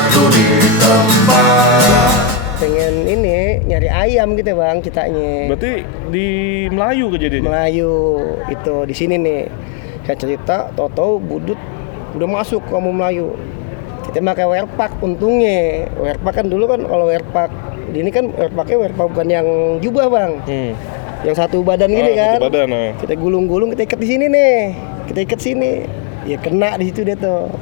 satu di tempat. Pengen ini nyari ayam gitu bang ceritanya. Berarti di Melayu kejadiannya? Melayu itu di sini nih. Saya cerita, tahu-tahu budut udah masuk ke kampung Melayu. Kita pakai werpak untungnya. Werpak kan dulu kan kalau werpak ini kan werpaknya werpak bukan yang jubah bang. Yang satu badan gini kan. Satu badan, Kita gulung-gulung, kita ikat di sini nih. Kita ikat sini. Ya kena di situ dia tuh.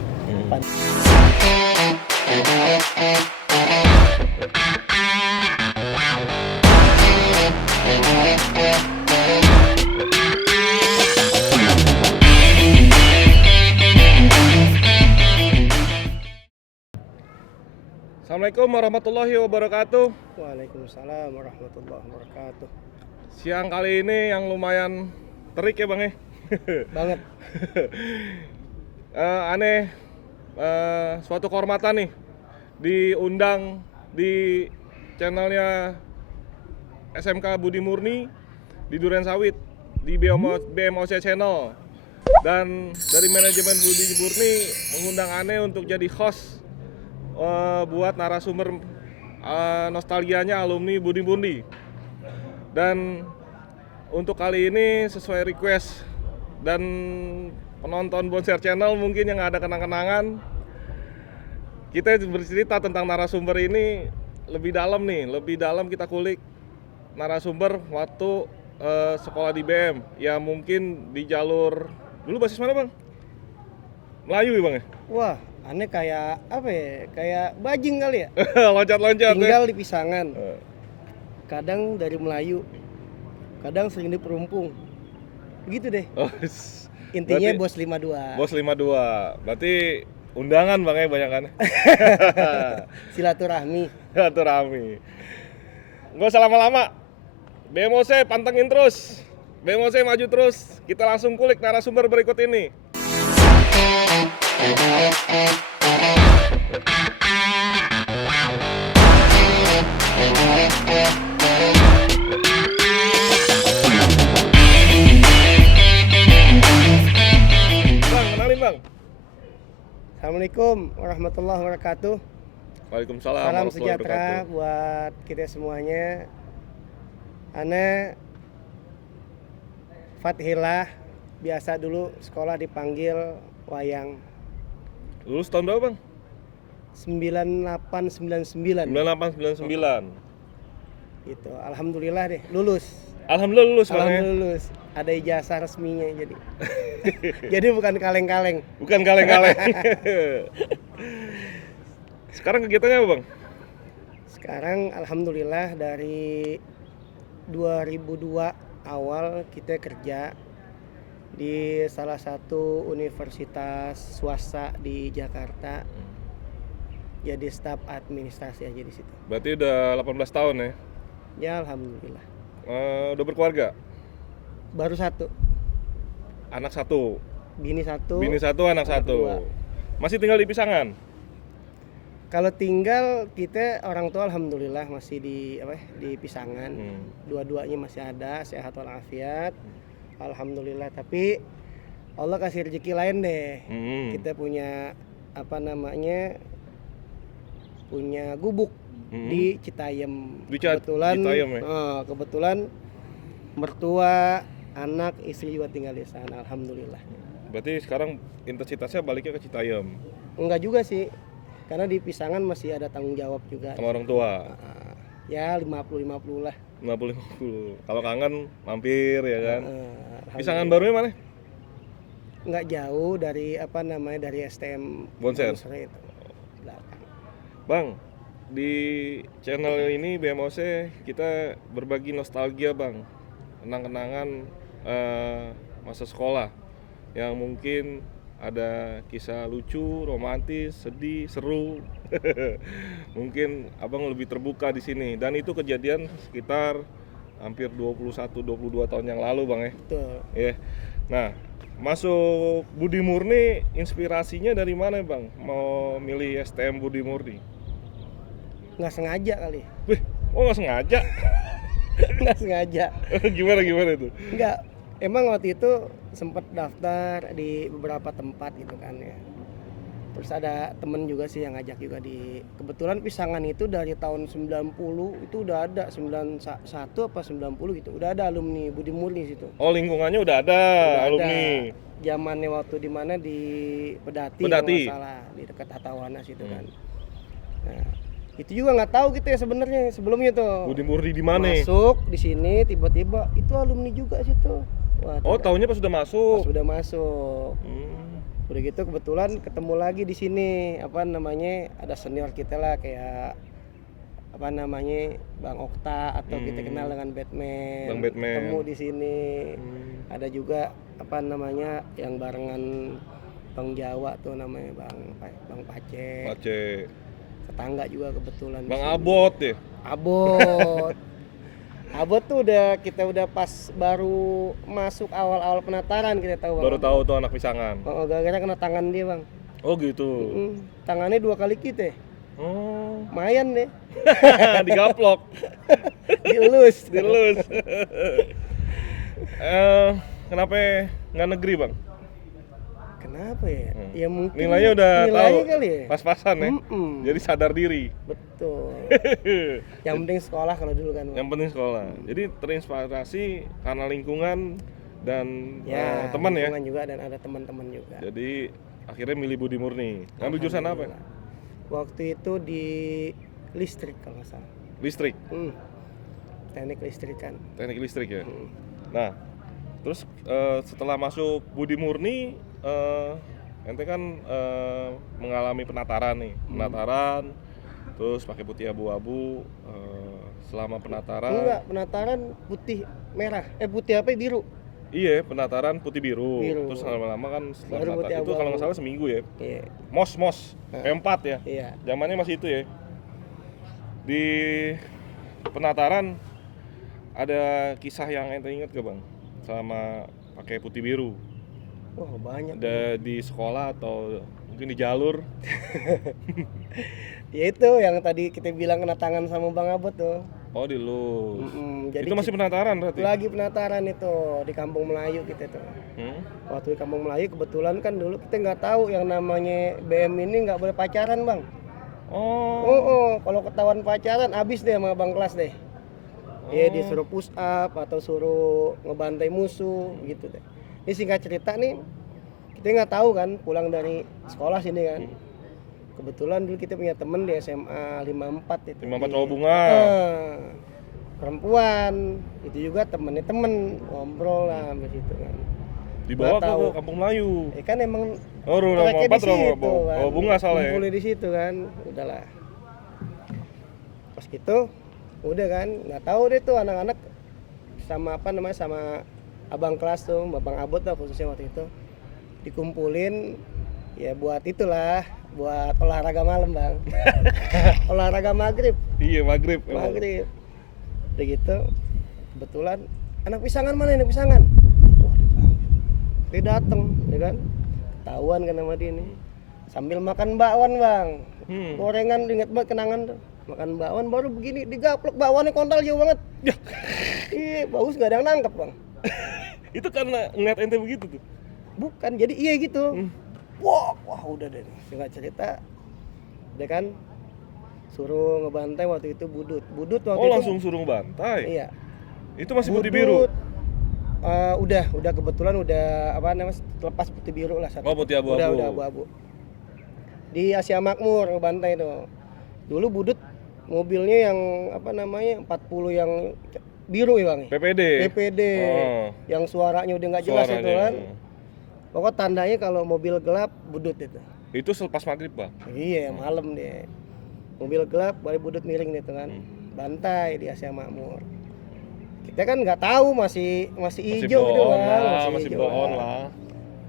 Assalamualaikum warahmatullahi wabarakatuh. Waalaikumsalam warahmatullahi wabarakatuh. Siang kali ini yang lumayan terik ya bang ya? Banget. Aneh, suatu kehormatan nih diundang di channelnya SMK Budi Murni di Duren Sawit di BMOC Channel, dan dari manajemen Budi Murni mengundang Aneh untuk jadi host buat narasumber nostalgianya alumni Budi Murni. Dan untuk kali ini sesuai request dan penonton Bonser Channel mungkin yang ada kenang-kenangan, kita bercerita tentang narasumber ini lebih dalam nih, lebih dalam kita kulik narasumber waktu sekolah di BM. Ya mungkin di jalur, dulu basis mana bang? Melayu ya bang ya? Wah, Aneh kayak apa ya? Kayak bajing kali ya? Loncat-loncat Tinggal ya? di Pisangan. Kadang dari Melayu, kadang sering di Perumpung. Begitu deh. Oh, Intinya berarti bos 52. Bos 52. Berarti undangan bang ya banyak kan? Silaturahmi. Silaturahmi. Nggak usah lama-lama. BMOC pantengin terus. BMOC maju terus. Kita langsung kulik narasumber berikut ini. Bang, kenalin bang. Assalamualaikum warahmatullahi wabarakatuh. Waalaikumsalam Salam warahmatullahi sejahtera wabarakatuh. buat kita semuanya. Aneh Fathillah, biasa dulu sekolah dipanggil Wayang. Lulus tahun berapa bang? 9899. 9899. Gitu. Alhamdulillah deh lulus. Alhamdulillah lulus bang ya? Alhamdulillah lulus. Ada ijazah resminya jadi. Jadi bukan kaleng-kaleng. Bukan kaleng-kaleng. Sekarang kegiatannya apa bang? Sekarang alhamdulillah dari 2002 awal kita kerja di salah satu universitas swasta di Jakarta. Jadi staf administrasi aja di situ. Berarti udah 18 tahun ya? Ya alhamdulillah. Udah berkeluarga? Baru satu. Anak satu? Bini satu. Bini satu, anak satu. dua. Masih tinggal di Pisangan? Kalau tinggal kita orang tua alhamdulillah masih di Pisangan. Dua-duanya masih ada, sehat walafiat. Alhamdulillah, tapi Allah kasih rezeki lain deh. Kita punya punya gubuk di Citayam. Kebetulan Citayam ya? Kebetulan mertua, anak, istri juga tinggal di sana. Alhamdulillah. Berarti sekarang intensitasnya baliknya ke Citayam? Enggak juga sih, karena di Pisangan masih ada tanggung jawab juga. Sama orang tua? Ya 50-50 lah. 50-50. Kalau kangen mampir ya kan? Pisangan Alhamdulillah. barunya mana? Nggak jauh dari dari STM Bonser. itu. Belakang. Bang, di channel ini BMOC kita berbagi nostalgia bang, kenang-kenangan masa sekolah yang mungkin ada kisah lucu, romantis, sedih, seru. Mungkin abang lebih terbuka di sini, dan itu kejadian sekitar hampir 21-22 tahun yang lalu bang ya. Betul. Ya. Nah, masuk Budi Murni inspirasinya dari mana bang? Mau milih STM Budi Murni? Nggak sengaja kali. Wih, oh nggak sengaja? Nggak sengaja. Gimana itu? Nggak. Emang waktu itu sempat daftar di beberapa tempat gitu kan ya. Terus ada temen juga sih yang ngajak juga kebetulan Pisangan itu dari tahun 90 itu udah ada 91 apa 90 gitu. Udah ada alumni Budi Murni situ. Oh, lingkungannya udah ada Udah alumni. ada. Zamannya waktu di mana di Pedati, kalau Pedati. nggak salah, di dekat Atawana situ kan. Nah, itu juga nggak tahu gitu ya sebenarnya sebelumnya tuh. Budi Murni di mana? Masuk di sini tiba-tiba itu alumni juga situ. Wah, Oh, taunya pas sudah masuk. sudah masuk. Hmm. Udah gitu kebetulan ketemu lagi di sini apa namanya ada senior kita lah kayak apa namanya Bang Okta atau kita kenal dengan Batman. Bang Batman. Ketemu di sini. Ada juga apa namanya yang barengan Bang Jawa tuh namanya Bang Pace. Pace. Tetangga juga kebetulan. di Bang sini. Abot ya. Abot. Abot tuh kita udah pas baru masuk awal-awal penataran kita tahu Bang. Baru tahu tuh anak Pisangan. Oh, gara-gara kena tangan dia Bang. Oh gitu. Tangannya 2 kali kita. Oh. Lumayan deh. Digaplok. Dilus. Dilus. Kenapa nggak negeri bang? Kenapa ya? Ya mungkin Nilainya udah nilainya tahu. kali ya. Pas-pasan ya. Jadi sadar diri. Betul. Yang penting sekolah kalau dulu kan. Bang. Yang penting sekolah. Jadi terinspirasi karena lingkungan dan Ya, teman ya. lingkungan juga dan ada teman-teman juga. Jadi akhirnya milih Budi Murni. Ngambil jurusan apa? Alhamdulillah. Waktu itu di listrik kalau nggak salah. Listrik. Teknik listrikan. Teknik listrik ya. Nah, terus setelah masuk Budi Murni, ente kan mengalami penataran nih, penataran, terus pakai putih abu-abu selama penataran. Enggak, penataran putih merah, putih apa biru? Iya, penataran putih biru. Biru. Terus lama-lama kan setelah Baru putih penataran itu kalau nggak abu-abu. salah seminggu ya. Iya. Mos P4 ya. Iya. Zamannya masih itu ya. Di penataran ada kisah yang ente ingat gak bang? Selama pakai putih biru. Wah, banyak. Ada di sekolah atau mungkin di jalur? Ya itu yang tadi kita bilang kena tangan sama Bang Abot tuh. Oh di lu. Jadi Itu masih penataran berarti? lagi penataran itu di Kampung Melayu kita tuh. Waktu di Kampung Melayu kebetulan kan dulu kita nggak tahu yang namanya BM ini nggak boleh pacaran bang. Kalau ketahuan pacaran abis deh sama bang kelas deh. Ya disuruh push up atau suruh ngebantai musuh gitu deh. Ini singkat cerita nih, kita nggak tahu kan pulang dari sekolah sini kan. Kebetulan dulu kita punya temen di SMA 54 itu. 54 cowok bunga. Perempuan, itu juga temennya temen, ngobrol lah sama situ kan. Dibawa Nggak tahu. ke Kampung Melayu. Kan emang Oh, tracknya 54 kan. oh, bunga salah ya. Kumpulnya di situ kan, udahlah. Pas gitu, udah kan, nggak tahu deh tuh anak-anak sama apa namanya sama abang kelas tuh, Babang Abot lah khususnya waktu itu dikumpulin ya buat itulah, buat olahraga malam bang. Olahraga maghrib. Iya, maghrib. Maghrib. Udah gitu, kebetulan anak Pisangan mana anak Pisangan? Wah, dia dateng, ya kan? Ketahuan kan sama dia nih. Sambil makan bakwan bang, gorengan inget banget kenangan tuh. Makan bakwan baru begini digaplok bakwannya kontol jauh banget. Iya, bagus nggak ada yang nangkep bang. Itu karena ngeliat ente begitu tuh? Bukan, jadi iya gitu. Wah udah deh, singkat cerita, udah kan suruh ngebantai waktu itu Budut waktu itu. Langsung suruh bantai? Iya. Itu masih putih biru? Udah kebetulan udah apa namanya lepas putih biru lah satu. Oh, putih abu-abu. Udah abu-abu. Di Asia Makmur ngebantai tuh. Dulu Budut mobilnya yang apa namanya 40 yang biru ya bang. PPD. Yang suaranya udah nggak jelas itu kan. Pokok tandanya kalau mobil gelap Budut itu. Itu selepas maghrib bang? Iya malam deh. Mobil gelap baru Budut miring gitu kan. Bantai di Asia Makmur. Kita kan nggak tahu masih hijau gitu kan. Masih bohong lah.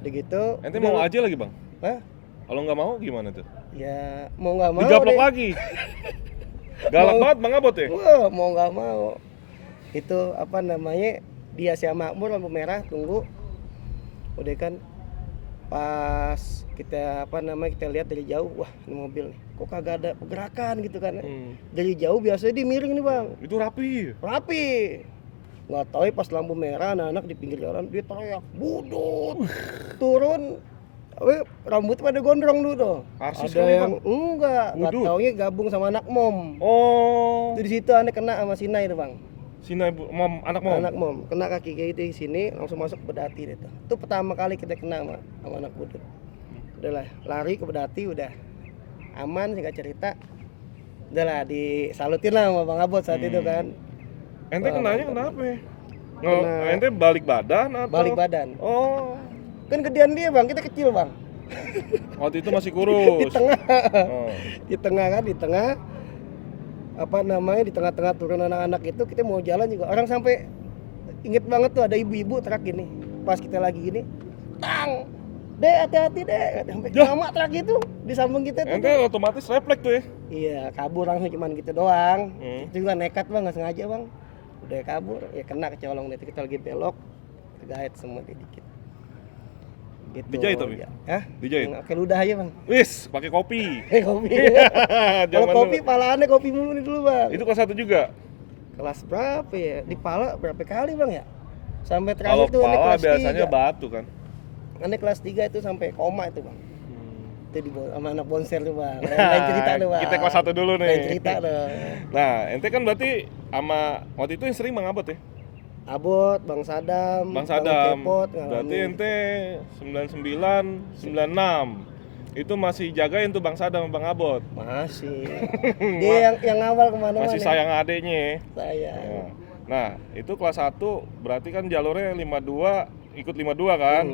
Udah gitu. Ente mau aja lagi bang? Hah? Kalau nggak mau gimana tuh? Ya mau nggak mau Digaplok deh. lagi. Galak banget Bang Abot ya? Wah, mau nggak mau. Itu apa namanya di Asia Makmur lampu merah tunggu. Udah kan pas kita apa namanya kita lihat dari jauh, wah ini mobil nih kok kagak ada pergerakan gitu kan. Dari jauh biasanya dia miring nih bang. Itu rapi. Nggak tahu pas lampu merah anak-anak di pinggir jalan dia teriak Budut. Turun Rambut pada gondrong dulu tuh. Arsis Ada kali, yang Bang. enggak Budut. taunya gabung sama anak mom. Oh, Itu di situ aneh kena sama Sinai tuh, Bang. Sinai mom, anak mom. Anak mom, kena kaki kayak di sini langsung masuk ke Bedati deh tuh. Itu pertama kali kita kena sama anak budut. Udahlah, lari ke Bedati udah aman singkat cerita. Udahlah disalutin lah sama Bang Abot saat itu kan. Ente Wah, kenanya mantap. kenapa? Kena- Ente balik badan atau? Balik badan. Oh, Kan gedean dia, Bang, kita kecil, Bang. waktu itu masih kurus. Di tengah. Oh. Di tengah kan, di tengah apa namanya, di tengah-tengah turun anak-anak itu kita mau jalan juga orang sampai inget banget tuh ada ibu-ibu truk gini pas kita lagi gini tang deh hati-hati deh sampai Yah. lama truk itu di samping kita tuh. Ente otomatis refleks tuh ya. Iya kabur langsung cuman gitu doang. Hmm. Itu juga nekat Bang, nggak sengaja Bang, udah kabur ya kena kecolong deh kita lagi belok kegait semua dikit gitu. Dijahit tapi? Ya. Hah? Dijahit? Pakai ludah aja Bang. Wis, pakai kopi. Kopi. Kalau Zaman kopi dulu. palaannya kopi mulu nih dulu Bang. Itu kelas 1 juga. Kelas berapa ya? Di pala berapa kali Bang ya? Sampai Kalau terakhir tuh pala kelas biasanya 3. batu kan. Aneh kelas 3 itu sampai koma itu Bang. Hmm. Itu sama anak bonser tuh Bang. Lain cerita tuh Bang. Kita kelas 1 dulu nih. Lain cerita tuh. Nah, ente kan berarti sama waktu itu yang sering Bang Abot ya? Abot, Bang Sadam, Bang Sadam. Kepot, Berarti ngalamin. ente 99, 96. Itu masih jagain tuh Bang Sadam sama Bang Abot. Masih. Dia yang awal kemana-mana. Masih sayang adeknya ya. Saya. Nah, itu kelas 1 berarti kan jalurnya 52, ikut 52 kan?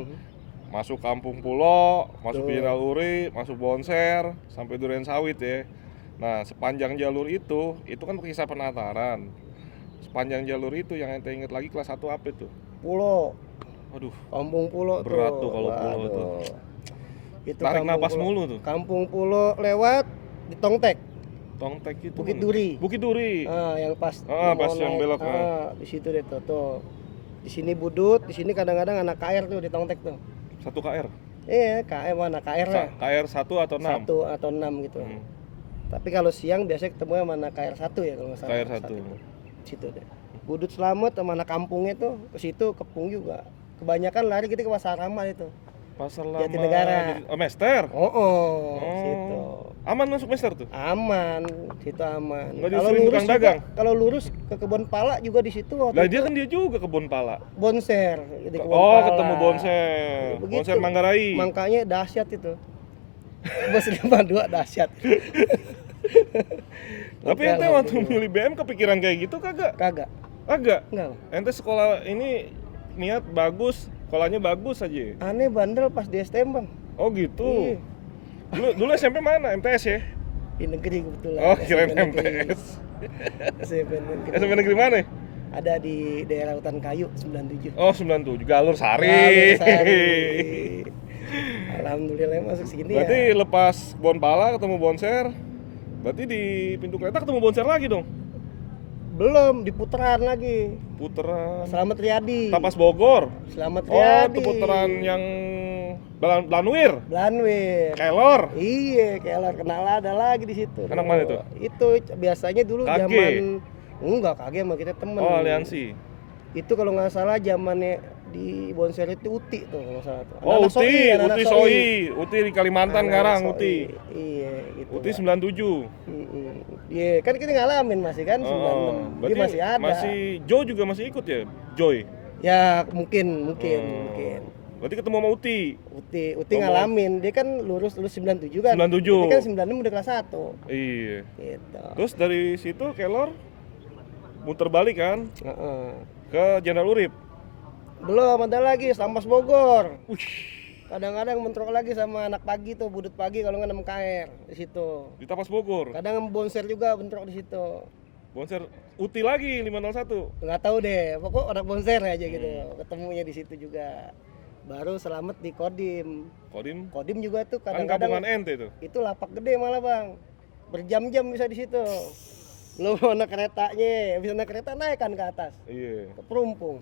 Masuk Kampung Pulo, masuk Betul. Jenderal Uri, masuk Bonser, sampai Duren Sawit ya. Nah, sepanjang jalur itu kan kisah penataran. Sepanjang jalur itu yang ente inget lagi kelas 1 apa itu? Pulo, Aduh, Kampung Pulo berat tuh kalau Pulo Waduh. tuh. Itu Tarik Kampung napas Pulo. mulu tuh. Kampung Pulo lewat di Tongtek. Tongtek itu. Bukit mana? Duri. Bukit Duri. Yang pas Pas mau yang naik, belok, di situ deh tuh. Di sini Budut, di sini kadang-kadang anak KR tuh di Tongtek tuh. 1 KR. Iya, KR mana KR lah. KR 1 atau 6? 1 atau 6 gitu. Hmm. Tapi kalau siang biasanya ketemu sama anak KR 1 ya kalau nggak salah. KR 1. Saat itu. Situ deh. Budut Slamet sama anak kampungnya tuh ke situ kepung juga. Kebanyakan lari kita ke Pasar Rama itu. Pasar Lama. Jatinegara. Oh, Mester. Oh, situ. Aman masuk Mester tuh. Aman, situ aman. Nggak Kalau disuruh lurus tukang juga, dagang? kalau lurus ke kebun pala juga di situ waktu Lah itu dia kan dia juga kebun pala. bonser di kebun Oh, pala. ketemu Bonser. Begitu. Bonser Manggarai. Makanya dahsyat itu. Bos 52 dahsyat. Tapi Oke, ente waktu alhamdulillah. milih BM kepikiran kayak gitu kagak? Kagak. Agak. Enggak. Bang. Ente sekolah ini niat bagus, sekolahnya bagus aja. Aneh bandel pas di STM, Bang. Oh gitu. Dulu SMP mana? MTS ya? Di negeri kebetulan. Oh, kirain SMP negeri. MTS. SMP negeri. SMP negeri mana? Ada di daerah Hutan Kayu 97. Oh, 97. Galur Sari. Lalu Sari. Alhamdulillah masuk sini Berarti ya. lepas Bon Pala ketemu Bonser. Berarti di pintu kereta ketemu Bonser lagi dong. Belum di putaran lagi. Puteran. Selamat Riyadi. Tapas Bogor. Selamat Oh, Riyadi. itu putaran yang Blanwir. Blanwir. Kelor. Iya, kayak kenal ada lagi di situ. Anak mana itu? Itu biasanya dulu KG. zaman enggak KG sama kita temen. Oh, aliansi. Itu kalau nggak salah zamannya di Bonser itu Uti tuh kalau nggak salah tuh. Oh, Anak-anak Uti, anak Uti Soi. Uti di Kalimantan Anak-anak sekarang, Soi. Uti. Iya, gitu. Uti Bang. 97. Iya, kan kita ngalamin masih kan 96. Dia berarti masih ada. masih Joe juga masih ikut ya? Joy. Ya, mungkin. Berarti ketemu sama Uti. Uti ngalamin. Dia kan lulus 97 kan. 97. Dia kan 96 udah kelas 1. Iya. Gitu. Terus dari situ Kelor muter balik kan Heeh. ke Jenderal Urip. Belum ada lagi Stampas Bogor. Wih, Kadang-kadang mentrok lagi sama anak pagi tuh, budut pagi kalau nggak 6 KR di situ. di Tapas Bogor. Kadang bonser juga bentrok di situ. Bonser Uti lagi 501. Nggak tahu deh, pokok anak bonser aja gitu. Ketemunya di situ juga. Baru selamat di Kodim. Kodim Kodim juga tuh kan kadang-kadang kampungan ente tuh. itu lapak gede malah Bang. Berjam-jam bisa di situ. Lo mau naik keretanya, bisa naik kereta naik kan ke atas. Iya. Ke Perumpung.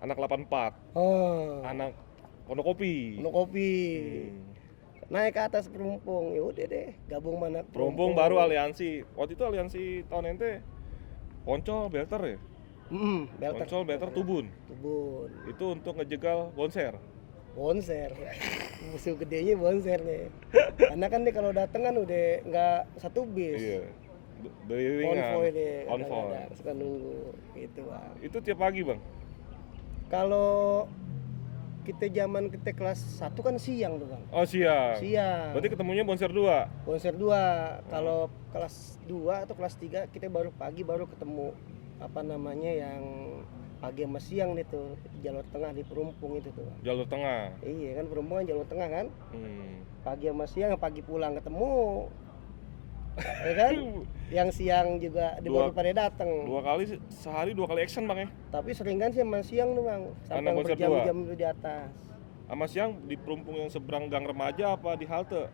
Anak 84. Oh. Anak Pondok Kopi. Pondok Kopi. Naik ke atas Perumpung. Ya udah deh, gabung mana Perumpung baru aliansi. Waktu itu aliansi tahun ente Poncol Belter ya? Belter. Poncol Belter Tubun. Tubun. Itu untuk ngejegal Bonser. Bonser. Musuh gedenya bonser nih. Karena kan dia kalau datang kan udah nggak satu bis. Iya. Beriringan. Konvoy deh. Konvoy. kadang-kadang. Suka nunggu gitu bang. Itu tiap pagi bang. Kalau kita kelas 1 kan siang tuh bang. Oh siang. Siang. Berarti ketemunya Bonser 2. Bonser 2. Kalau kelas 2 atau kelas 3 kita baru pagi baru ketemu apa namanya yang pagi sama siang nih tuh jalur tengah di Perumpung itu tuh. Jalur tengah. Iya kan Perumpung kan jalur tengah kan. Hmm. Pagi sama siang, pagi pulang ketemu. Ya kan? Yang siang juga di baru pada datang. 2 kali sehari 2 kali action bang ya. Tapi sering kan sih sama siang tuh bang. Karena Sampai Bonser berjam-jam itu di atas. Sama siang di Perumpung yang seberang Gang Remaja apa di halte?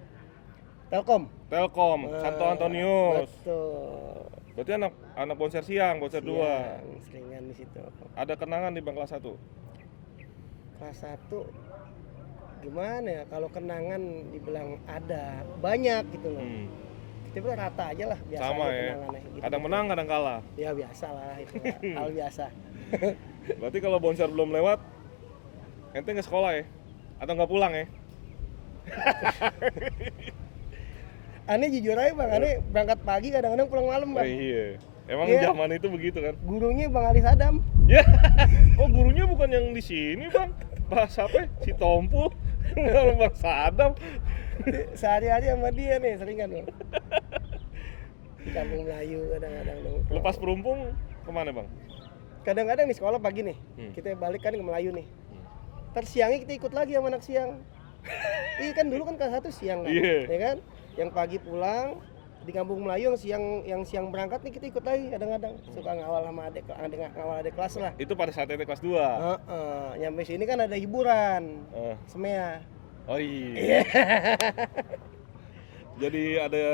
Telkom. Telkom, Santo Antonius. Betul. Berarti anak Bonser siang, Bonser 2. Siang, seringan di situ. Ada kenangan di bang kelas 1? Kelas 1 gimana ya, kalau kenangan dibilang ada banyak gitu loh. Kita bilang rata aja lah biasa Sama aja ya. kenangannya gitu. Kadang menang, kadang kalah. Ya biasa lah itu hal biasa. Berarti kalau Bonser belum lewat, ente nggak sekolah ya? Atau nggak pulang ya? Aneh jujur aja bang, aneh berangkat pagi kadang-kadang pulang malam Oh bang. iya. Emang Iya. zaman itu begitu kan? Gurunya Bang Ali Sadam. Ya. Oh gurunya bukan yang di sini bang? Bahasa apa? Si Tompul. Bang Sadam. Sehari-hari sama dia nih seringan bang. Di Kampung Melayu kadang-kadang. Lepas Perumpung kemana bang? Kadang-kadang di sekolah pagi nih, kita balik kan ke Melayu nih. Terus siangnya kita ikut lagi sama anak siang. Iya kan dulu kan kelas 1 siang kan, Iya. ya kan? Yang pagi pulang di Kampung Melayu yang siang berangkat nih kita ikut lagi kadang-kadang. Suka ngawal sama ngawal adik kelas lah. Itu pada saat ente kelas 2. Nyampe sini kan ada hiburan. Semea. Oh iya. Jadi ada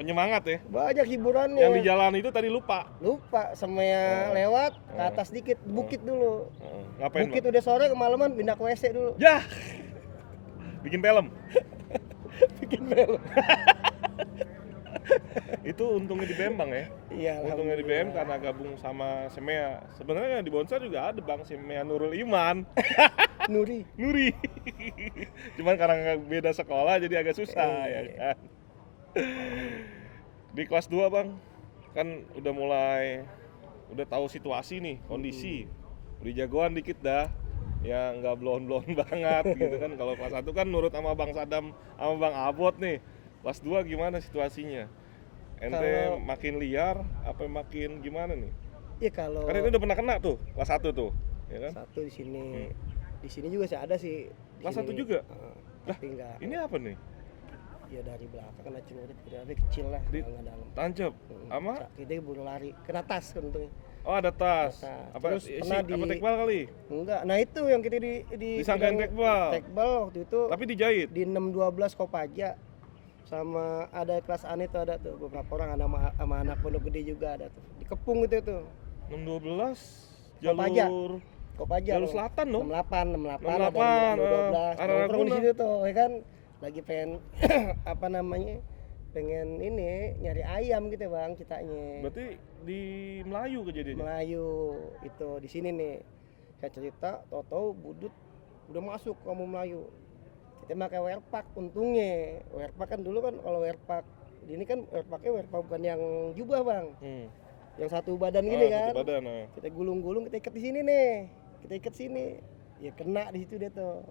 penyemangat ya. Banyak hiburannya. Yang di jalan itu tadi lupa. Semea lewat ke atas dikit, bukit dulu. Ngapain Bukit bang? udah sore kemalaman pindah ke WC dulu. Ya. Bikin film. Bikin film. Itu untungnya di BM bang ya. Iya, Untungnya di BM karena gabung sama Semea. Sebenarnya di Bonser juga ada bang Semea Nurul Iman. Nuri. Nuri. Cuman karena beda sekolah jadi agak susah ya kan. Di kelas 2 bang, kan udah tahu situasi nih, kondisi. Udah jagoan dikit dah. Ya nggak blon-blon banget gitu kan. Kalau kelas 1 kan nurut sama Bang Sadam sama Bang Abot nih. Kelas 2 gimana situasinya? Ente makin liar apa makin gimana nih? Iya kalau Karena itu udah pernah kena tuh, kelas 1 tuh, ya kan? satu di sini. Di sini juga sih ada sih. Di Kelas sini. 1 juga? Tapi enggak. Ini apa nih? Ya dari belakang kena celurit, tapi kecil lah, enggak dalam. Tancap sama? Kita buru lari, kena tas kan untungnya. Oh ada tas. Tas. Apa Terus isi, pernah apa tekbal kali? Enggak. Nah itu yang kita Disangkain tekbal. Tekbal waktu itu. Tapi dijahit. Di 612 Kopaja sama ada kelas A itu ada tuh beberapa orang sama anak Pondok Gede juga ada tuh. Dikepung itu tuh. 612 Kopaja. jalur Kopaja. jalur selatan dong. 68 68, ada 12. arah Nongkrong di Ragunan. situ tuh, ya kan? Lagi pengen apa namanya? Pengen ini nyari ayam gitu bang ceritanya. Berarti di Melayu kejadiannya? Melayu itu di sini nih. Saya cerita, tahu-tahu budut udah masuk ke kampung Melayu. Kita pakai werpak untungnya. Werpak kan dulu kan kalau werpak ini kan werpaknya werpak bukan yang jubah bang. Yang satu badan gini kan. Satu badan, Kita gulung-gulung kita ikat di sini nih. Kita ikat sini. Ya kena di situ dia tuh.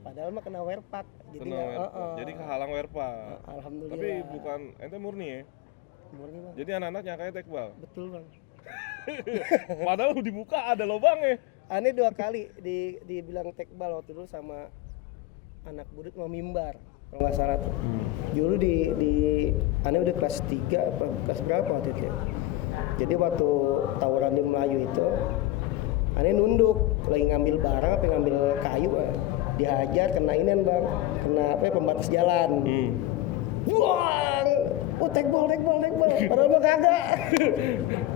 Padahal mah kena werpak. Jadi kena werpak. Jadi kehalang werpak. Alhamdulillah. Tapi bukan ente murni ya? Murni bang. Jadi anak-anak nyangkanya tekbal. Betul bang. Padahal dibuka ada lubangnya. Aneh 2 kali dibilang tekbal waktu dulu sama anak budut mau mimbar kalau nggak salah tuh. Dulu di aneh udah kelas 3 apa kelas berapa waktu itu ya? Jadi waktu tawuran di Melayu itu aneh nunduk lagi ngambil barang apa ngambil kayu dihajar kena inian bang, kena apa ya, pembatas jalan. Buang! Oh tekbal. Padahal mah kagak.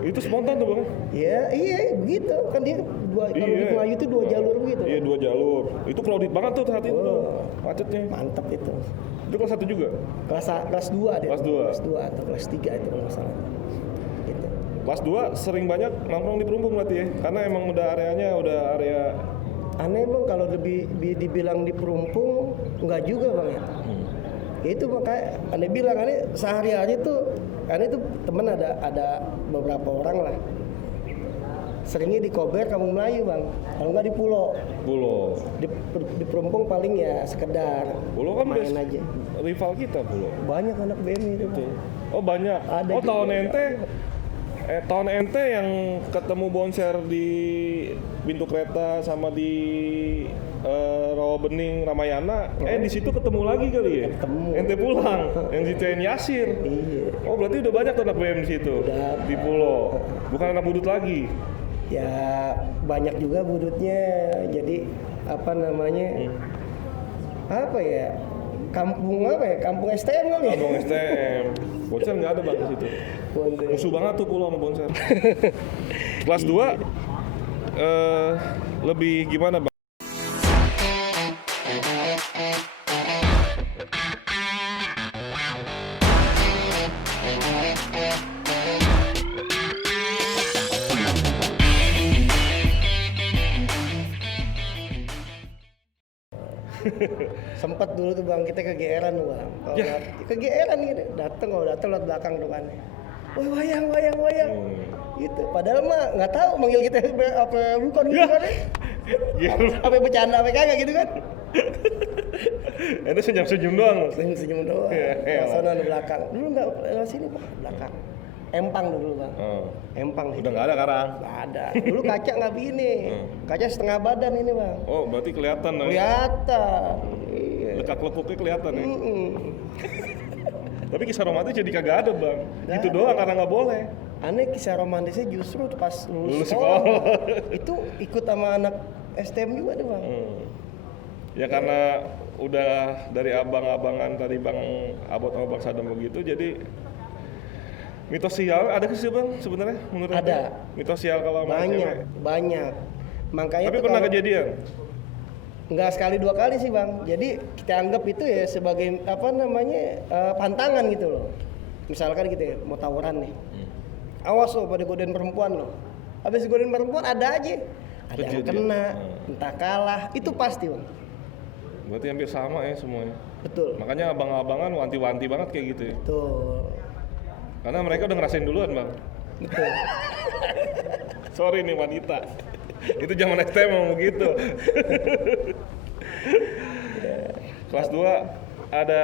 Itu spontan tuh bang? Iya begitu kan dia kalau di Melayu itu 2 jalur begitu. Iya 2 jalur. Itu crowded banget tuh saat itu macetnya. Mantap itu. Itu kelas 1 juga? Kelas 2 deh. Kelas 2. Kelas 2 atau kelas 3 itu kalau nggak salah. Gitu. Kelas 2 sering banyak nongkrong di Perumpung berarti ya? Karena emang udah areanya udah area Aneh bang, kalau dibilang di perumpung nggak juga bang ya. Itu makanya aneh bilang, aneh sehari-hari tuh, aneh tuh temen ada beberapa orang lah. Seringnya di Kober Kampung Melayu bang, kalau nggak di Pulau. Di perumpung paling ya sekedar Pulau kan main aja. rival kita Pulau. Banyak anak BM itu bang. Oh banyak. Ada Oh juga. tahun ente yang ketemu Bonser di pintu kereta sama di Rawabening Ramayana, di situ ketemu lagi kali ya? Ketemu. Ente pulang, yang di TN Yasir. Iya. Oh berarti udah banyak tuh anak BM di situ, Udah. di Pulau. Bukan anak budut lagi. Ya banyak juga budutnya, jadi apa namanya, apa ya, kampung STM kali ya. Abang STM. Bonser nggak ada bang di situ. Bonser. Musuh banget tuh Pulau sama Bonser. Kelas 2 lebih gimana bang? Sempet dulu tuh bang, kita kegeeran tuh bang. Kalau kegeeran gitu, kalau datang lewat belakang tuh kan. Woi wayang. Gitu. Padahal mah nggak tahu manggil kita apa bukan gitu kan. Apa bercanda apa kagak gitu kan. Itu senyum-senyum doang. Senyum doang. Iya. Sono di belakang. Dulu nggak lewat sini bang, belakang. Empang dulu bang. Empang. Udah nggak ada sekarang. Nggak ada. Dulu kaca nggak begini. Kaca setengah badan ini bang. Oh berarti kelihatan dong. Kelihatan. Iya. Lekak-lekuknya kelihatan ya. Mm-mm. Tapi kisah romantis jadi kagak ada bang. Nggak Gitu ada. doang karena nggak boleh. Aneh kisah romantisnya justru pas lulus Lulus sekolah. sekolah. Itu ikut sama anak STM juga tuh bang. Ya karena udah dari abang-abangan tadi bang Abot sama bang Sadam begitu, jadi mitos sial ada sih bang sebenarnya menurut Ada. ente? Mitos sial kalau sama cewek. Banyak. Makanya Tapi tuh pernah kalau- kejadian? Nggak sekali dua kali sih bang. Jadi kita anggap itu ya sebagai apa namanya pantangan gitu loh. Misalkan gitu ya mau tawuran nih. Awas loh pada godain perempuan loh. Habis godain perempuan ada aja. Ada yang Kejadian. kena, entah kalah. Itu pasti bang. Berarti hampir sama ya semuanya. Betul. Makanya abang-abangan wanti-wanti banget kayak gitu ya. Betul. Karena mereka udah ngerasain duluan bang. Betul. Sorry nih wanita. Itu zaman STM memang begitu. Kelas 2 ada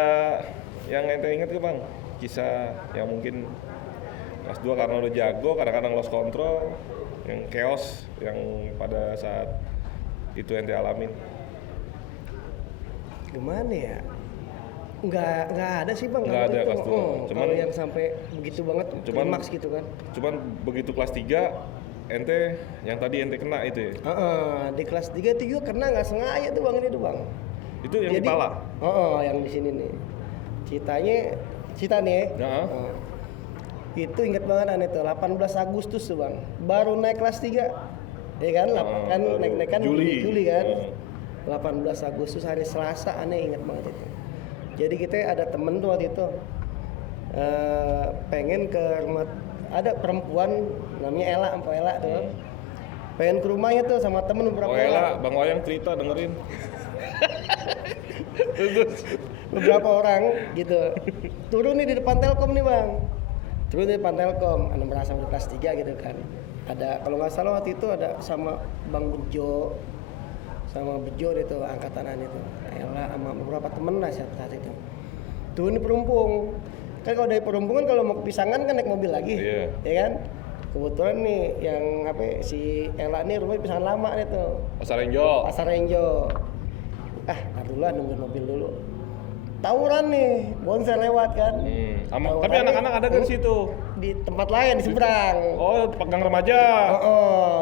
yang ente inget ke bang? Kisah yang mungkin kelas 2 karena udah jago, kadang-kadang lost control, yang chaos yang pada saat itu ente alamin. Gimana ya? Nggak ada sih bang. Nggak kalau ada itu. kelas dua. Cuman- Kalau yang sampai begitu banget, Cuman- klimaks gitu kan. Cuman begitu kelas 3 ente yang tadi ente kena itu ya. Di kelas 3 itu juga kena nggak sengaja tuh bang ini tuh bang. Itu yang di pala. Yang di sini nih. Cita nih. Ya. Itu inget banget aneh tuh 18 Agustus tuh bang. Baru naik kelas 3. Ya kan, kan baru naik kan Juli. kan. 18 Agustus hari Selasa aneh inget banget itu. Jadi kita ada temen tuh waktu itu pengen ke rumah, ada perempuan namanya Ella, Mpok Ella tuh. Pengen ke rumahnya tuh sama temen beberapa Oh orang. Ella, Bang Wayang cerita dengerin. Beberapa orang gitu. Turun nih di depan Telkom nih bang. Turun di depan Telkom, anak merasa di kelas 3 gitu kan. Ada kalau nggak salah waktu itu ada sama Bang Bejo, sama Bejo itu angkatan itu. Ella sama beberapa temen lah saat itu. Turun di Perumpung. Kan kalau dari Perumpung kan kalau mau ke Pisangan kan naik mobil lagi, Iya. ya kan? Kebetulan nih yang si Ella nih rumahnya Pisangan lama nih tuh. Pasar Enjo. Pasar Enjo. Ntar dulu lah nungguin mobil dulu. Tawuran nih, Bonser lewat kan. Tapi Tawuran anak-anak ada kan situ. di tempat lain di seberang. Oh, pegang remaja.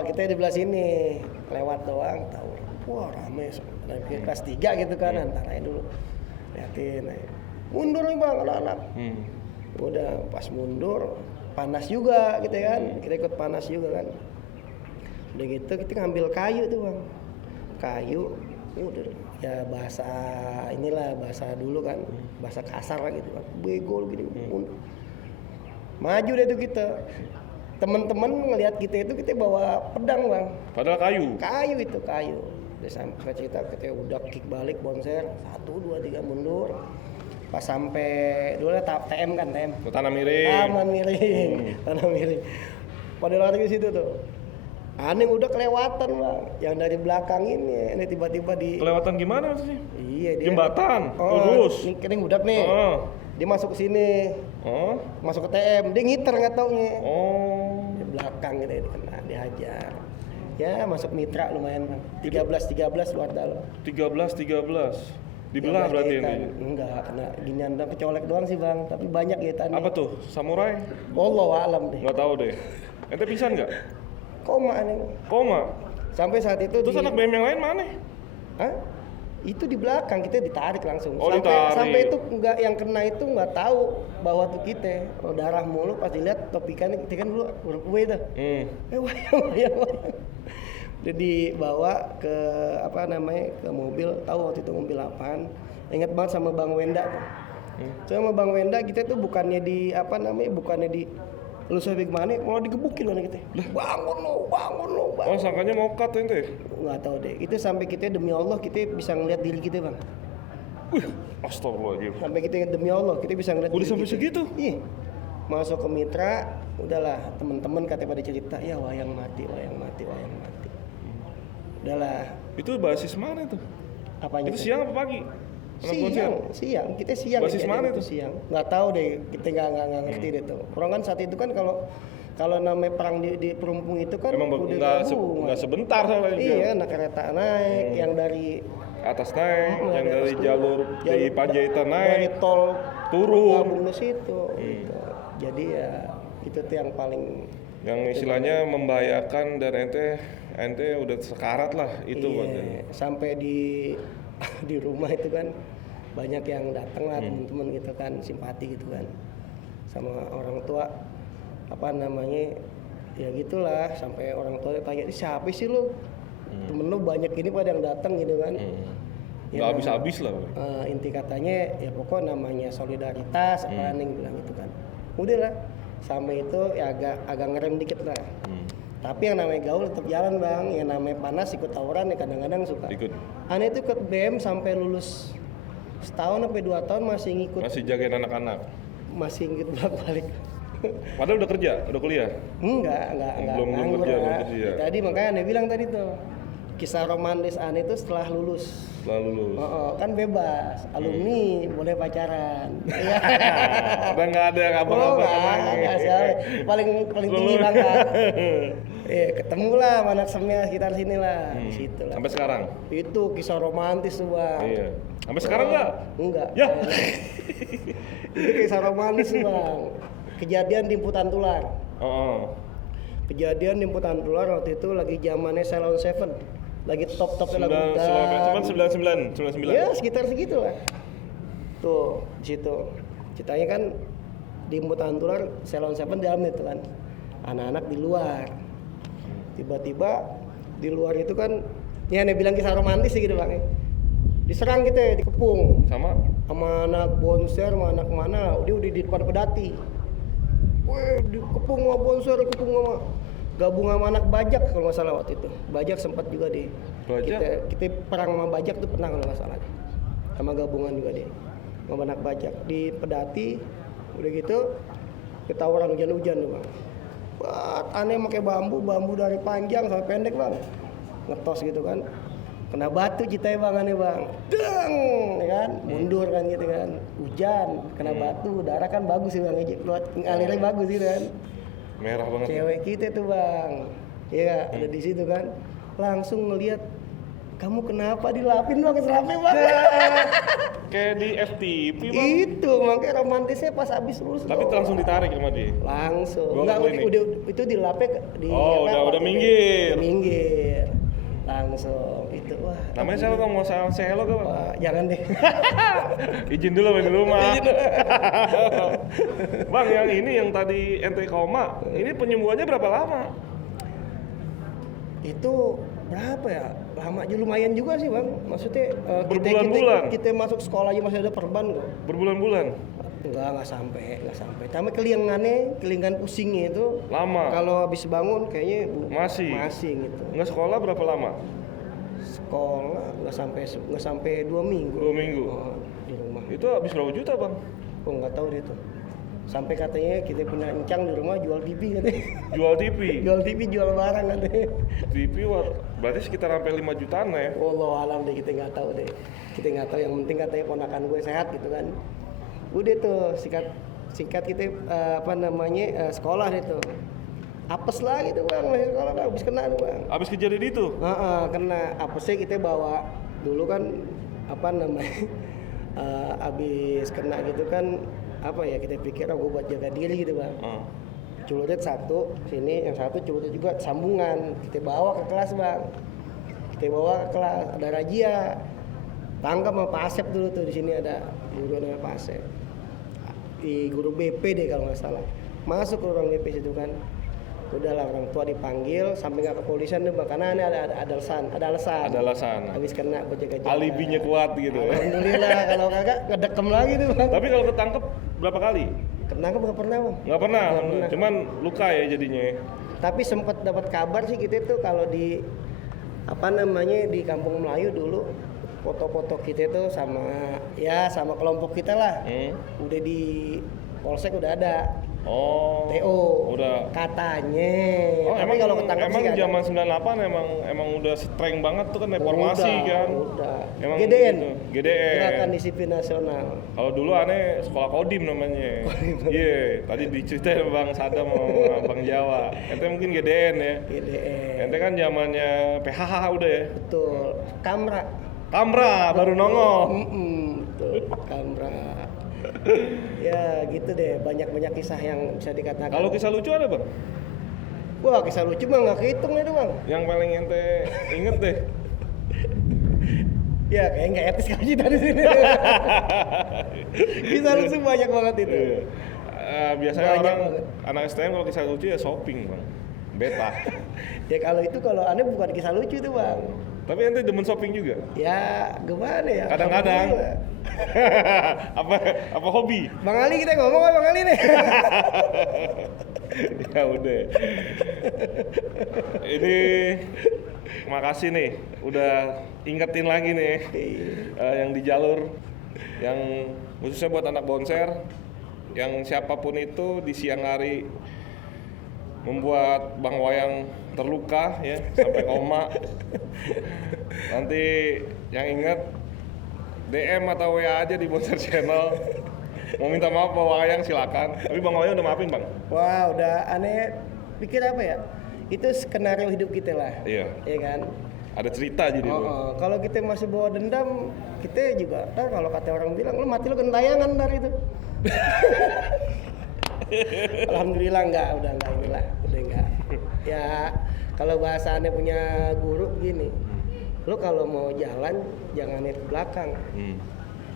Kita di belah sini lewat doang tawuran. Wah rame, naik kelas 3 gitu kan, antara dulu. Liatin, mundur nih bang anak-anak. Udah pas mundur, panas juga gitu kan. Kita ikut panas juga kan. Udah gitu kita ngambil kayu tuh bang. Kayu, udah ya bahasa dulu kan, bahasa kasar lah gitu kan. Bego gini, mundur. Maju deh tuh kita. Teman-teman ngelihat kita itu kita bawa pedang bang. Padahal kayu. Kayu itu kayu. Dia sampai cerita kita udah kick balik bonser 1 2 3 mundur. Pas sampai dulu tahap TM kan TM. Tanah miring. Taman miring. Tanah miring. Pada lari ke situ tuh. Aneh udah kelewatan bang, yang dari belakang ini tiba-tiba di. Kelewatan gimana maksudnya? Iya dia. Jembatan, lurus. Ini kering udak nih. Oh. Dia masuk ke sini. Oh. Masuk ke TM, dia ngiter nggak taunya. Oh. Di belakang gitu dia kena, dihajar. Ya masuk mitra lumayan bang. 13 luar dalam. 13. Dibelah berarti ini. Enggak, kena ginian dan kecolek doang sih bang. Tapi banyak gitan. Apa tuh? Samurai? Wallahu alam deh. Nggak tahu deh. Ente pisan nggak? Koma aneh. Koma. Sampai saat itu. Terus anak BM yang lain mana? Hah? Itu di belakang kita ditarik langsung. Oh, sampai itu enggak yang kena itu nggak tahu bahwa tuh kita darah mulu pas dilihat topikannya kita kan dulu huruf W itu. Wayang. Udah dibawa ke apa namanya ke mobil, tahu waktu itu mobil apaan. Ingat banget sama Bang Wenda tuh. Sama Bang Wenda kita tuh bukannya di apa namanya bukannya di lu sampai kemana malah digebukin mana kita. Bangun lo. Oh, sangkanya mau cut ente. Nggak tahu deh. Itu sampai kita demi Allah kita bisa ngeliat diri kita, Bang. Astagfirullahaladzim. Sampai kita demi Allah kita bisa ngeliat Udah diri sampai kita. segitu? Iya. Masuk ke mitra, udahlah teman-teman katanya pada cerita, ya wayang mati. Udahlah. Itu basis mana itu? Apanya? Itu siang apa pagi? Siang. Kita siang. Basis mana itu? Siang. Nggak tahu deh, kita nggak ngerti deh tuh. Orang kan saat itu kan kalau namanya perang di Perumpung itu kan emang nggak sebentar soalnya. Iya, nah kereta naik, yang dari atas naik, yang dari jalur di Panjaitan naik, dari tol turun. gabung ke situ. Gitu. Jadi ya itu tuh yang paling yang istilahnya membahayakan dan ente udah sekarat lah itu. Iya, sampai di rumah itu kan banyak yang datang lah teman-teman gitu kan, simpati gitu kan sama orang tua apa namanya ya gitulah, sampai orang tua tanya siapa sih lu, temen lu banyak ini pada yang datang gitu kan. Nggak habis-habis lah. Inti katanya ya pokok namanya solidaritas apa nih bilang gitu kan. Udah lah sampai itu ya agak ngerem dikit lah. Tapi yang namanya gaul tetap jalan bang, yang namanya panas ikut tawuran ya kadang-kadang suka. Ikut. Aneh itu ikut BM sampai lulus setahun sampai 2 tahun masih ngikut. Masih jagain anak-anak. Masih ngikut bolak-balik. Padahal udah kerja, udah kuliah. Enggak. Belum kerja. Tadi makanya Aneh bilang tadi tuh kisah romantis Aneh itu setelah lulus. Kan bebas, alumni boleh pacaran. Udah nggak ada apa-apa. Paling tinggi banget. Ketemulah anak semia sekitar sini lah, di situ lah. Sampai sekarang. Itu kisah romantis tuh bang. Iya. Sampai sekarang nggak? Enggak. Ya. Itu kisah romantis bang. Kejadian di Imputan Tular. Kejadian di Imputan Tular waktu itu lagi zamannya Salon Seven. Lagi top-topnya lagu cuman 99. Ya sekitar segitu lah. Tuh di situ ceritanya kan di Imputan Tular Salon Seven di dalam itu kan, anak-anak di luar. Tiba-tiba di luar itu kan ya Ane bilang kisah romantis sih gitu bang. Diserang kita dikepung sama anak bonser sama anak mana, dia udah di depan pedati. Wih, dikepung sama bonser, dikepung sama gabung sama anak bajak kalau nggak salah waktu itu. Bajak sempat juga deh. Kita perang sama bajak tuh pernah kalau nggak salah. Sama gabungan juga deh. Sama anak bajak di pedati. Udah gitu ketawaran hujan-hujan tuh bang. Wah, Aneh pakai bambu dari panjang sampai pendek bang. Ngetos gitu kan. Kena batu ceritanya bang Aneh bang. Deng, ya kan? Mundur kan gitu kan. Hujan, kena batu, darah kan bagus sih bang. Keluar ngalirnya bagus gitu kan. Merah banget. Cewek kita tuh bang, iya ada di situ kan, langsung ngelihat kamu kenapa dilapin bang keselapnya bang. Kayak di FTV bang. Itu makanya romantisnya pas abis lulus. Tapi langsung ditarik sama dia. Langsung. Enggak udah itu dilapnya di. Udah minggir. Minggir. Langsung itu wah. Namanya siapa bang? Mau saya hello gak bang? Jangan deh. Izin dulu main di rumah. Bang yang ini yang tadi ente koma, ini penyembuhannya berapa lama? Itu berapa ya? Lama aja lumayan juga sih bang. Maksudnya berbulan-bulan. Kita masuk sekolah aja masih ada perban kok. Berbulan-bulan? Enggak sampai. Tapi kelingan pusingnya itu lama. Kalau habis bangun kayaknya masih gitu. Enggak sekolah berapa lama? sekolah nggak sampai 2 minggu. 2 minggu. Oh, di rumah. Itu habis berapa juta, Bang? Oh nggak tahu deh tuh. Sampai katanya kita punya encang di rumah jual TV katanya. Jual TV. Jual TV, jual barang katanya. TV berarti sekitar sampai 5 jutaan ya. Allah alam deh, kita nggak tahu deh. Kita nggak tahu, yang penting katanya ponakan gue sehat gitu kan. Udah tuh singkat kita sekolah deh tuh. Apes lah gitu bang, masih sekolah kan habis kena tuh bang. Habis kejadian itu? Kena apesnya kita bawa dulu kan habis kena gitu kan kita pikir gue buat jaga diri gitu bang. Celurit satu sini, yang satu celurit juga sambungan, kita bawa ke kelas bang. Kita bawa ke kelas, ada razia, tangkap sama Pak Asep dulu tuh, di sini ada guru namanya Pak Asep, di guru BP deh kalau nggak salah, masuk ke ruang BP situ kan. Udahlah orang tua dipanggil, sampai nggak ke kepolisian deh bang, karena ini ada alasan. Habis kena buat jaga-jaga. Alibinya kuat gitu. Alhamdulillah, kalau kagak ngedekem lagi tuh bang. Tapi kalau ketangkep berapa kali? Ketangkep nggak pernah bang. Nggak pernah, alhamdulillah. Cuman luka ya jadinya. Tapi sempat dapat kabar sih kita tuh kalau di di Kampung Melayu dulu, foto-foto kita tuh sama kelompok kita lah. Udah di Polsek udah ada. Oh. TO. Udah. Katanya. Oh, tapi kalau ketangkep sih zaman 98 emang udah streng banget tuh kan reformasi kan. Udah. Emang GDN. Gitu. GDN. Gerakan Disiplin Nasional. Kalau dulu aneh sekolah Kodim namanya. Iya, tadi diceritain Bang Sadam sama Bang Jawa. Ente mungkin GDN ya. GDN. Ente kan zamannya PHH udah ya. Betul. Kamra baru nongol. Betul. Kamra. Ya gitu deh, banyak kisah yang bisa dikatakan. Kalau kisah lucu ada bang? Wah kisah lucu mah nggak kehitung itu bang. Yang paling ente inget deh? Ya kayak nggak etis kali dari sini. Kisah lucu banyak banget itu. Biasanya banyak orang banget. Anak STM kalau kisah lucu ya shopping bang, beta. Ya kalau aneh bukan kisah lucu itu bang. Tapi ente demen shopping juga? Ya gimana ya? Kadang-kadang. apa hobi? Bang Ali, kita ngomong kan Bang Ali nih. Ya udah. Ini makasih nih udah ingetin lagi nih yang di jalur, yang khususnya buat anak bonser, yang siapapun itu di siang hari membuat Bang Wayang terluka ya sampai koma. Nanti yang ingat DM atau WA aja di Bonser Channel. Mau minta maaf Bang Wayang silakan. Tapi Bang Wayang udah maafin Bang. Wah udah, aneh pikir apa ya? Itu skenario hidup kita lah. Iya. Iya kan? Ada cerita jadi lu. Kalau kita masih bawa dendam, kita juga kalau kata orang bilang lu mati lu gentayangan dari itu. Alhamdulillah udah enggak. Ya kalau bahasannya punya guru begini, lu kalau mau jalan jangan lihat ke belakang.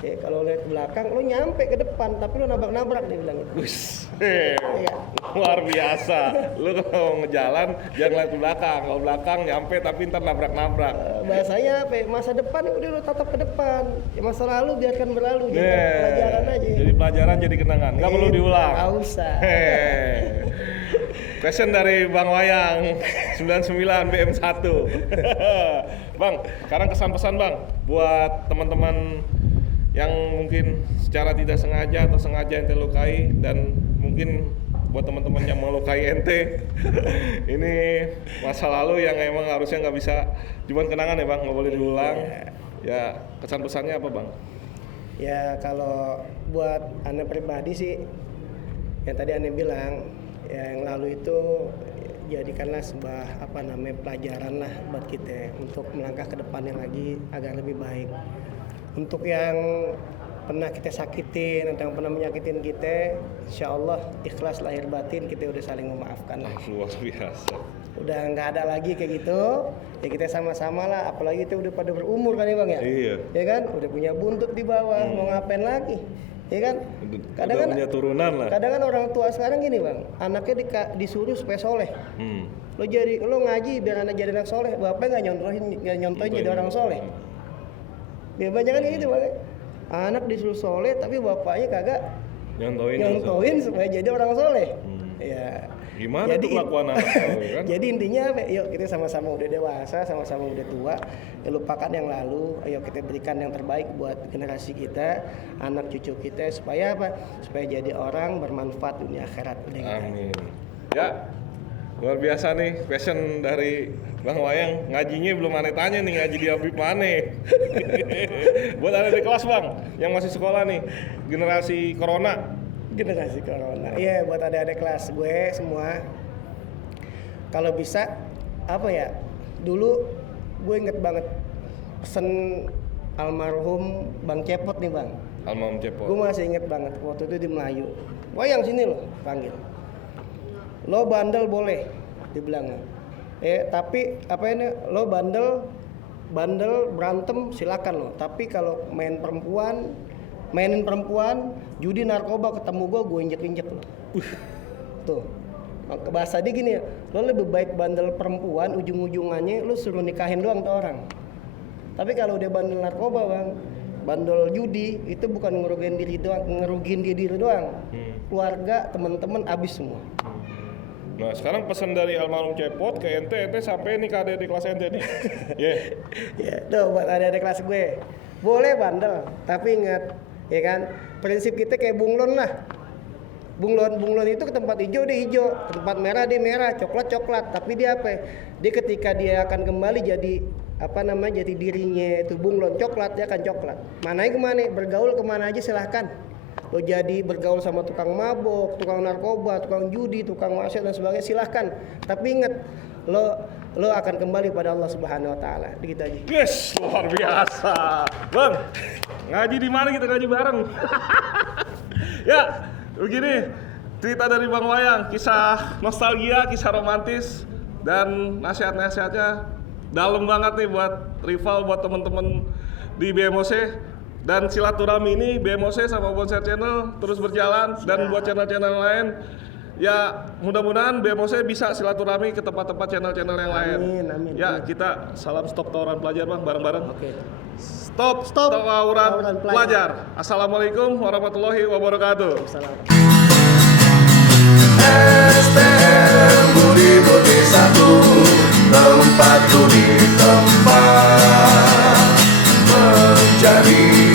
Oke, kalau lihat ke belakang lu nyampe ke depan, tapi lu nabrak-nabrak dia bilang itu. Iya. Luar biasa. Lu kalau ngejalan jangan lihat ke belakang. Kalau belakang nyampe tapi ntar nabrak-nabrak. Bahasanya apa? Masa depan udah lu tatap ke depan. Ya, masa lalu biarkan berlalu, jadi pelajaran aja. Jadi pelajaran, jadi kenangan. Nggak perlu diulang. Nggak usah. Question dari Bang Wayang 99 BM1. Bang, sekarang kesan-pesan Bang buat teman-teman yang mungkin secara tidak sengaja atau sengaja ente lukai, dan mungkin buat teman-teman yang melukai ente. Ini masa lalu yang emang harusnya nggak bisa, cuman kenangan ya Bang, nggak boleh diulang. Ya kesan pesannya apa Bang? Ya kalau buat Anda pribadi sih, yang tadi Anda bilang, yang lalu itu jadikanlah sebuah pelajaran lah buat kita untuk melangkah ke depannya lagi agar lebih baik. Untuk yang pernah kita sakitin atau yang pernah menyakitin kita, insya Allah ikhlas lahir batin kita udah saling memaafkan lah. Luar biasa. Udah nggak ada lagi kayak gitu, ya kita sama-sama lah. Apalagi kita udah pada berumur kan ya Bang ya? Iya. Ya kan, udah punya buntut di bawah, mau ngapain lagi? Ya kan? Kadang udah kan punya turunan lah. Kadang kan orang tua sekarang gini Bang, anaknya disuruh supaya soleh. Lo ngaji biar anak jadi anak soleh, bapaknya nggak nyontohin jadi orang soleh. Ya banyak kan kayak gitu Bang. Anak disuruh soleh tapi bapaknya kagak nyontohin supaya jadi orang soleh. Ya Gimana Jadi tuh kelakuan anak kan? Jadi intinya apa? Yuk kita sama-sama udah dewasa, sama-sama udah tua, ya lupakan yang lalu. Ayo kita berikan yang terbaik buat generasi kita, anak cucu kita, supaya apa? Supaya jadi orang bermanfaat dunia akhirat. Udah gitu. Amin. Ya, luar biasa nih passion dari Bang Wayang. Ngajinya belum aneh tanya nih, ngaji di Habib mana? Buat ada di kelas Bang, yang masih sekolah nih, generasi corona. Generasi corona. Iya, buat adik-adik kelas gue semua. Kalau bisa apa ya? Dulu gue inget banget pesen almarhum Bang Cepot nih, Bang. Almarhum Cepot. Gue masih inget banget waktu itu di Melayu. Wayang sini loh, panggil. Lo bandel boleh dibilang. Tapi apa ini? Lo bandel berantem silakan lo. Tapi kalau mainin perempuan, judi, narkoba, ketemu gue injek-injek lo. Tuh. Bahasa dia gini ya, lo lebih baik bandel perempuan, ujung-ujungannya lo suruh nikahin doang tuh orang. Tapi kalau udah bandel narkoba, Bang, bandel judi, itu bukan ngerugiin diri doang. Keluarga, teman-teman abis semua. Nah sekarang pesan dari almarhum Cepot ke ente sampai nih ke adik di kelas ente nih. Ya, tuh buat adik-adik kelas gue. Boleh bandel, tapi ingat, ya kan, prinsip kita kayak bunglon lah. Bunglon itu ke tempat hijau dia hijau, ke tempat merah dia merah, coklat. Tapi dia apa? Dia ketika dia akan kembali jadi jadi dirinya itu bunglon coklat, dia akan coklat. Mananya kemana? Bergaul kemana aja silahkan. Lo jadi bergaul sama tukang mabok, tukang narkoba, tukang judi, tukang maksiat dan sebagainya silahkan. Tapi ingat, lo akan kembali pada Allah Subhanahu Wa Taala. Begitu aja. Yes, luar biasa, Bang. Ngaji di mana kita ngaji bareng? Ya, begini cerita dari Bang Wayang, kisah nostalgia, kisah romantis, dan nasihat-nasihatnya dalam banget nih buat rival, buat temen-temen di BMOC. Dan silaturahmi ini BMOC sama Bonser Channel terus berjalan, dan buat channel-channel lain ya mudah-mudahan BMOC bisa silaturahmi ke tempat-tempat channel-channel yang lain. Amin. Ya kita salam stop tawuran pelajar Bang, bareng-bareng. Oke. Stop tawuran pelajar. Assalamualaikum warahmatullahi wabarakatuh. Salam. STM Budi Putih 1, tempat duri tempat menjadi